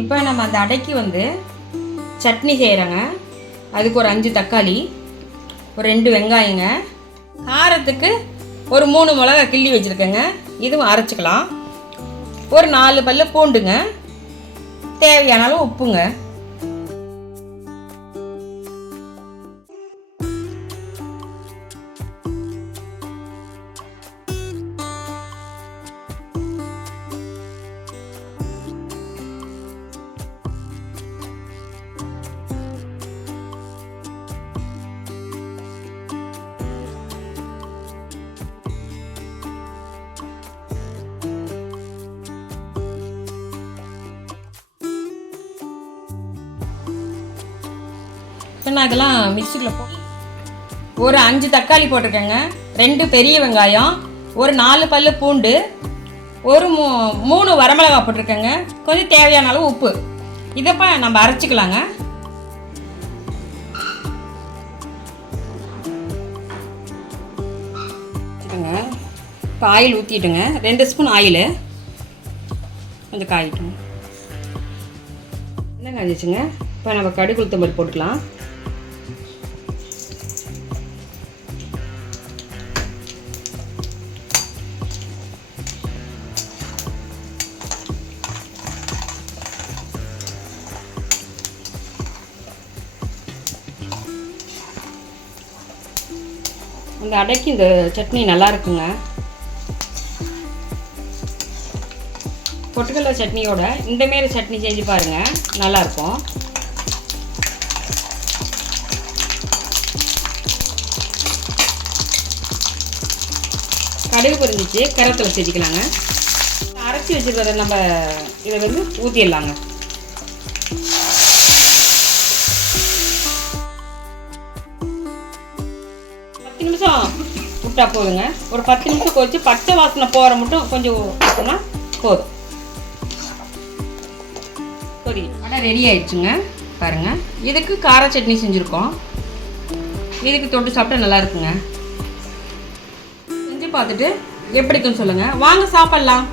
இப்போ நம்ம அந்த அடைக்கு வந்து சட்னி செய்கிறோங்க. அதுக்கு ஒரு 5 தக்காளி, ஒரு 2 வெங்காயங்க, காரத்துக்கு ஒரு 3 மிளகா கிள்ளி வச்சுருக்கேங்க, இதுவும் அரைச்சிக்கலாம். ஒரு 4 பல்லு பூண்டுங்க, தேவையான அளவு உப்புங்க. நான் இதெல்லாம் மிக்ஸிக்குள்ளே ஒரு 5 தக்காளி போட்டிருக்கேங்க, 2 பெரிய வெங்காயம், ஒரு 4 பல்லு பூண்டு, ஒரு 3 வரமிளகா போட்டிருக்கேங்க, கொஞ்சம் தேவையான அளவு உப்பு. இதப்போ நம்ம அரைச்சிக்கலாங்க. இப்போ ஆயில் ஊற்றிட்டுங்க, 2 ஸ்பூன் ஆயில் கொஞ்சம் காயிட்டுங்க. என்ன காய்ச்சிச்சுங்க. இப்போ நம்ம கடுகு உளுத்தம் பருப்பு போட்டுக்கலாம். இந்த அடைக்கு இந்த சட்னி நல்லா இருக்குங்க. பொட்டுக்கடலை சட்னியோட இந்தமாரி சட்னி செஞ்சு பாருங்கள், நல்லாயிருக்கும். கடுகு பொரிஞ்சிச்சு, கருவேப்பிலை சேர்த்திக்கலாங்க. அரைச்சி வச்சுருக்கிறத நம்ம இதை வந்து ஊற்றிடலாங்க. நிமிஷம் விட்டா போதுங்க. ஒரு 10 நிமிஷம் கொதிச்சு பச்சை வாசனை போகிற மட்டும் கொஞ்சம் ஊற்றினா போதும். சரி, அடை ரெடி ஆயிடுச்சுங்க. பாருங்கள், இதுக்கு கார சட்னி செஞ்சுருக்கோம். இதுக்கு தொட்டு சாப்பிட்டா நல்லா இருக்குங்க. செஞ்சு பார்த்துட்டு எப்படி இருக்குன்னு சொல்லுங்கள். வாங்க சாப்பிட்லாம்.